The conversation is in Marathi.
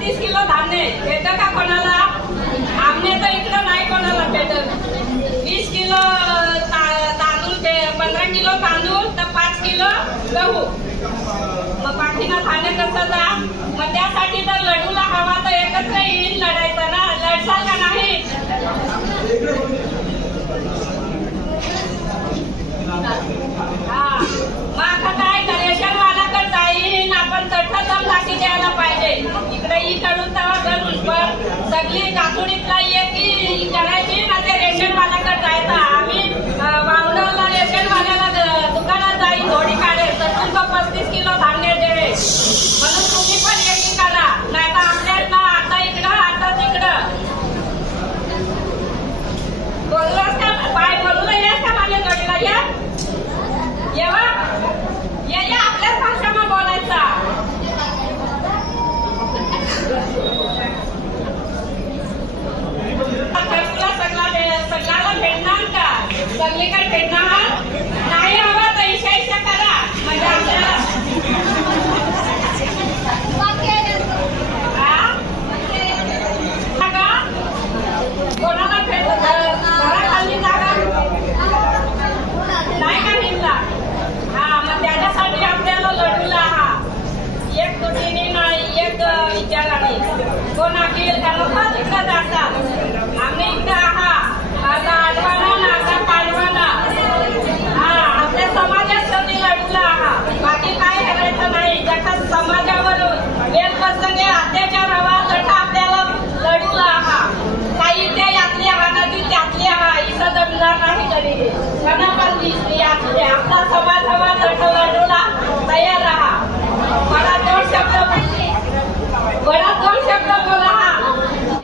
बत्तीस किलो धान्य भेटत का कोणाला? आमने तर इकडं नाही कोणाला भेटत. वीस किलो तांदूळ पंधरा किलो तांदूळ तर पाच किलो गहू. मग पाठीला धान्य कसं जा? मग त्यासाठी तर लढूला हवा तर एकत्र येईल लढायचा ना? लढसाल का नाही? सगळी काकुडीतला एक करायचं बंगले का टेढ़ा हाथ